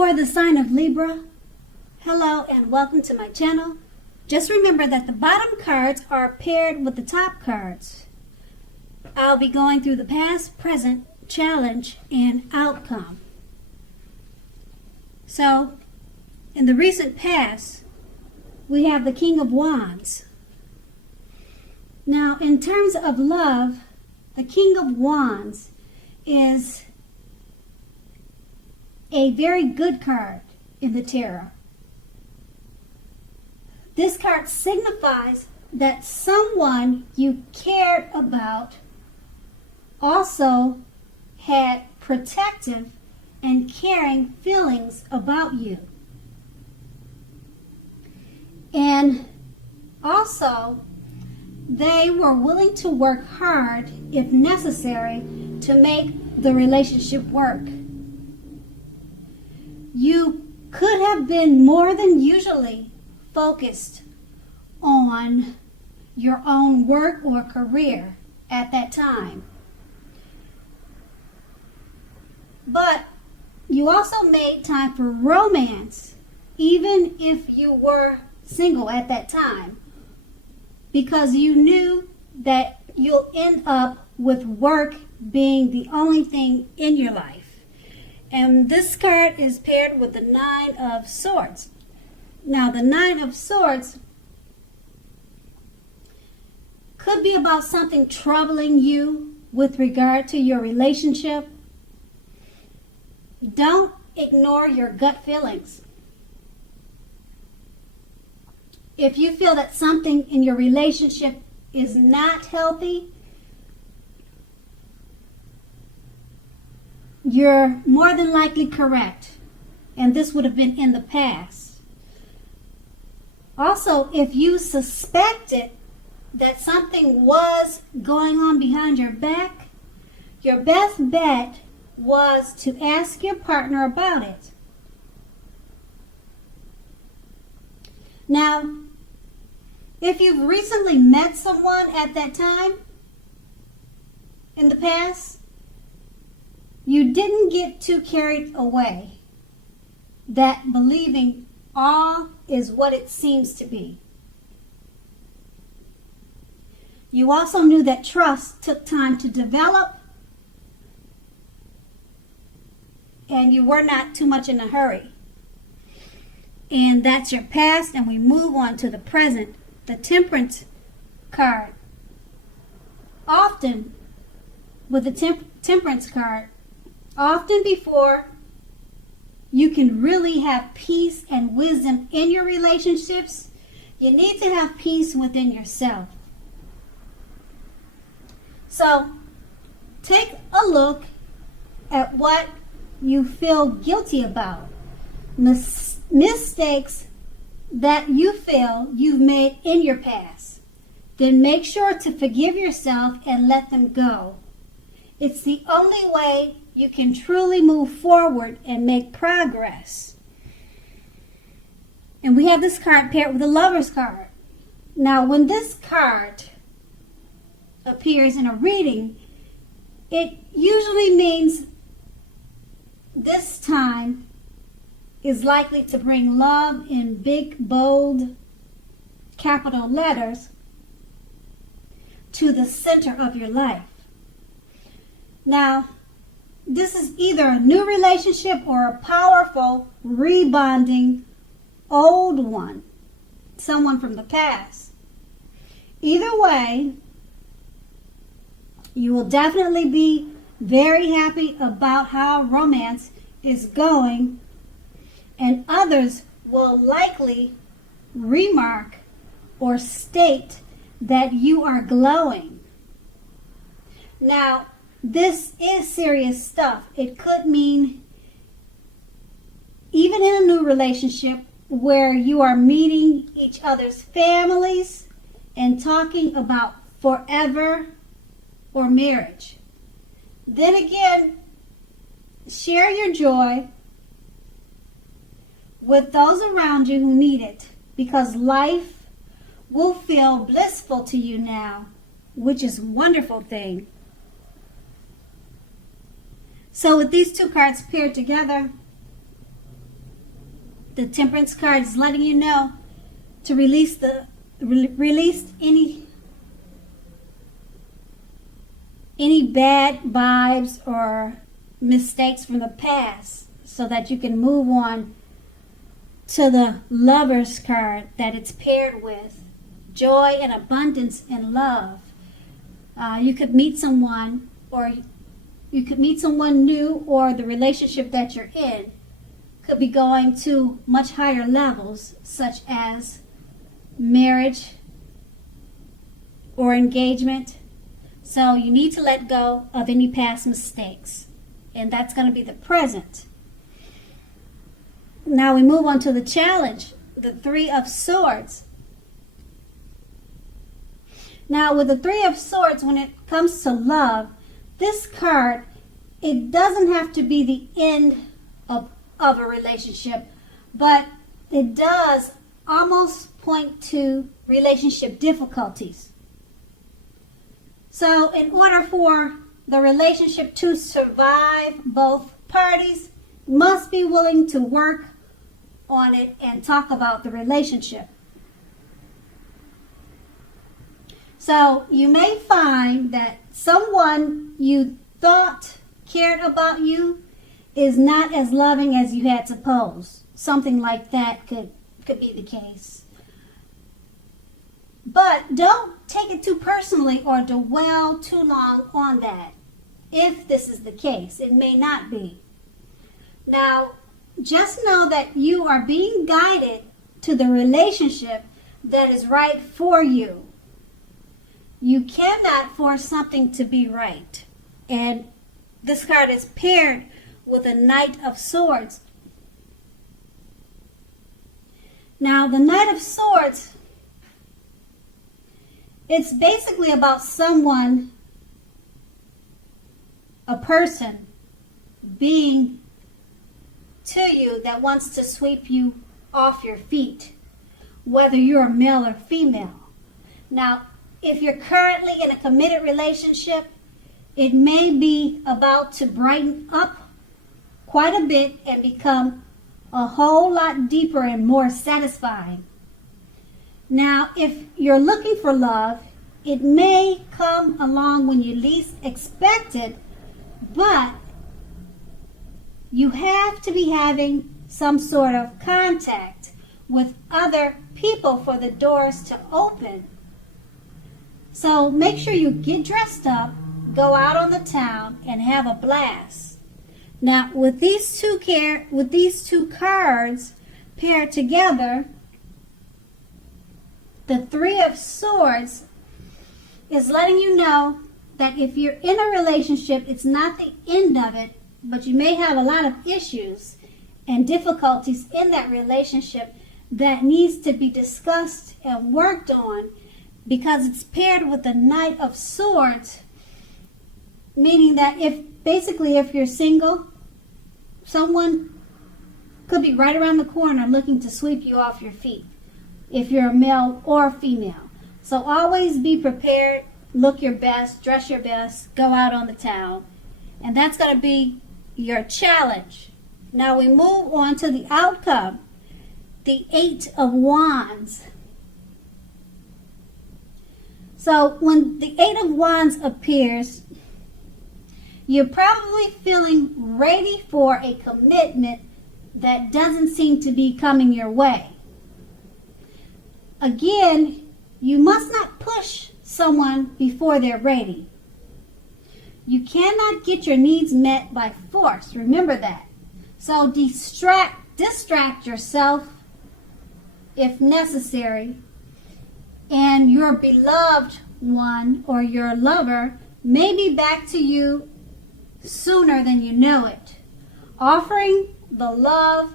For the sign of Libra, hello and welcome to my channel. Just remember that the bottom cards are paired with the top cards. I'll be going through the past, present, challenge, and outcome. So, in the recent past, we have the King of Wands. Now, in terms of love, the King of Wands is a very good card in the tarot. This card signifies that someone you cared about also had protective and caring feelings about you. And also, they were willing to work hard, if necessary, to make the relationship work. You could have been more than usually focused on your own work or career at that time. But you also made time for romance, even if you were single at that time, because you knew that you'll end up with work being the only thing in your life. And this card is paired with the Nine of Swords. Now, the Nine of Swords could be about something troubling you with regard to your relationship. Don't ignore your gut feelings. If you feel that something in your relationship is not healthy, you're more than likely correct. And this would have been in the past. Also, if you suspected that something was going on behind your back, your best bet was to ask your partner about it. Now, if you've recently met someone at that time in the past, you didn't get too carried away that believing all is what it seems to be. You also knew that trust took time to develop, and you were not too much in a hurry. And that's your past, and we move on to the present. The Temperance card. Often, with the Temperance card, often before you can really have peace and wisdom in your relationships, you need to have peace within yourself. So, take a look at what you feel guilty about. Mistakes that you feel you've made in your past. Then make sure to forgive yourself and let them go. It's the only way you can truly move forward and make progress. And we have this card paired with the Lover's card. Now, when this card appears in a reading, it usually means this time is likely to bring love in big, bold, capital letters to the center of your life. Now, this is either a new relationship or a powerful, rebonding old one, someone from the past. Either way, you will definitely be very happy about how romance is going, and others will likely remark or state that you are glowing. Now, this is serious stuff. It could mean, even in a new relationship where you are meeting each other's families and talking about forever or marriage. Then again, share your joy with those around you who need it, because life will feel blissful to you now, which is a wonderful thing. So with these two cards paired together, The Temperance card is letting you know to release any bad vibes or mistakes from the past so that you can move on to the Lovers card that it's paired with. Joy and abundance and love. You could meet someone, or you could meet someone new, or the relationship that you're in could be going to much higher levels, such as marriage or engagement. So you need to let go of any past mistakes, and that's going to be the present. Now we move on to the challenge, the Three of Swords. Now with the Three of Swords, when it comes to love, this card, it doesn't have to be the end of a relationship, but it does almost point to relationship difficulties. So in order for the relationship to survive, both parties must be willing to work on it and talk about the relationship. So you may find that someone you thought cared about you is not as loving as you had supposed. Something like that could be the case. But don't take it too personally or dwell too long on that. If this is the case, it may not be. Now, just know that you are being guided to the relationship that is right for you. You cannot force something to be right. And this card is paired with a Knight of Swords. Now, the Knight of Swords, it's basically about someone, a person, being to you that wants to sweep you off your feet, whether you're a male or female. Now, if you're currently in a committed relationship, it may be about to brighten up quite a bit and become a whole lot deeper and more satisfying. Now, if you're looking for love, it may come along when you least expect it, but you have to be having some sort of contact with other people for the doors to open. So make sure you get dressed up, go out on the town, and have a blast. Now, with these two cards paired together, the Three of Swords is letting you know that if you're in a relationship, it's not the end of it, but you may have a lot of issues and difficulties in that relationship that needs to be discussed and worked on, because it's paired with the Knight of Swords, meaning that if you're single, someone could be right around the corner looking to sweep you off your feet, if you're a male or female. So always be prepared, look your best, dress your best, go out on the town, and that's going to be your challenge. Now we move on to the outcome, the Eight of Wands. So when the Eight of Wands appears, you're probably feeling ready for a commitment that doesn't seem to be coming your way. Again, you must not push someone before they're ready. You cannot get your needs met by force. Remember that. So distract yourself if necessary, and your beloved one or your lover may be back to you sooner than you know it, offering the love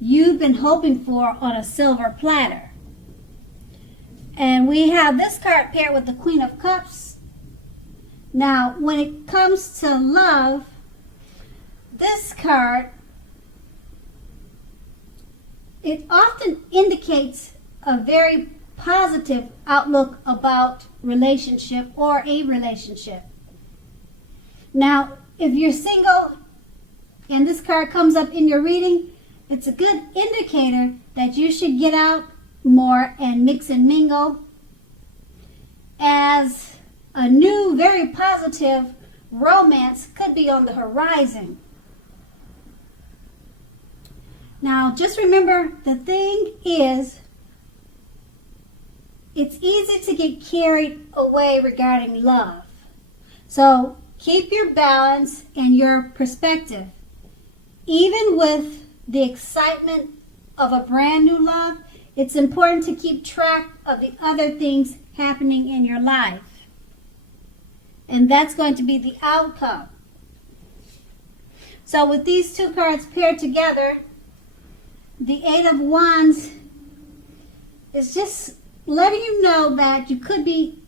you've been hoping for on a silver platter. And we have this card paired with the Queen of Cups. Now, when it comes to love, this card, it often indicates a very positive outlook about relationship or a relationship. Now, if you're single and this card comes up in your reading, it's a good indicator that you should get out more and mix and mingle, as a new, very positive romance could be on the horizon. Now, just remember, the thing is, it's easy to get carried away regarding love. So keep your balance and your perspective. Even with the excitement of a brand new love, it's important to keep track of the other things happening in your life. And that's going to be the outcome. So with these two cards paired together, the Eight of Wands is just letting you know that you could be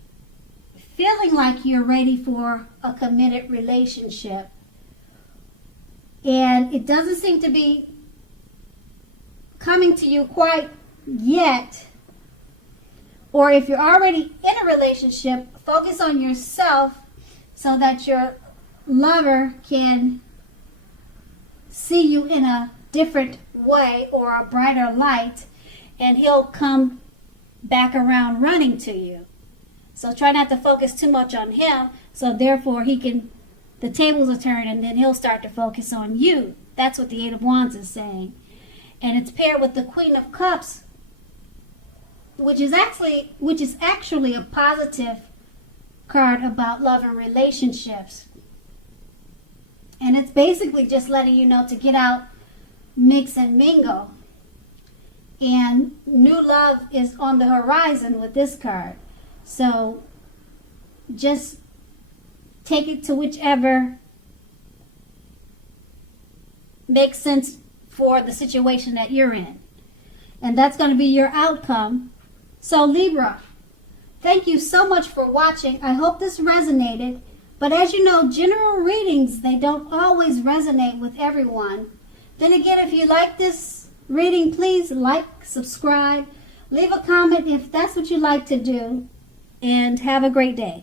feeling like you're ready for a committed relationship. And it doesn't seem to be coming to you quite yet. Or if you're already in a relationship, focus on yourself so that your lover can see you in a different way or a brighter light, and he'll come back around running to you. So try not to focus too much on him, so therefore the tables will turn and then he'll start to focus on you. That's what the Eight of Wands is saying. And it's paired with the Queen of Cups, which is actually a positive card about love and relationships. And it's basically just letting you know to get out, mix and mingle. And new love is on the horizon with this card. So just take it to whichever makes sense for the situation that you're in. And that's going to be your outcome. So Libra, thank you so much for watching. I hope this resonated. But as you know, general readings, they don't always resonate with everyone. Then again, if you like this reading, please like, subscribe, leave a comment if that's what you like to do, and have a great day.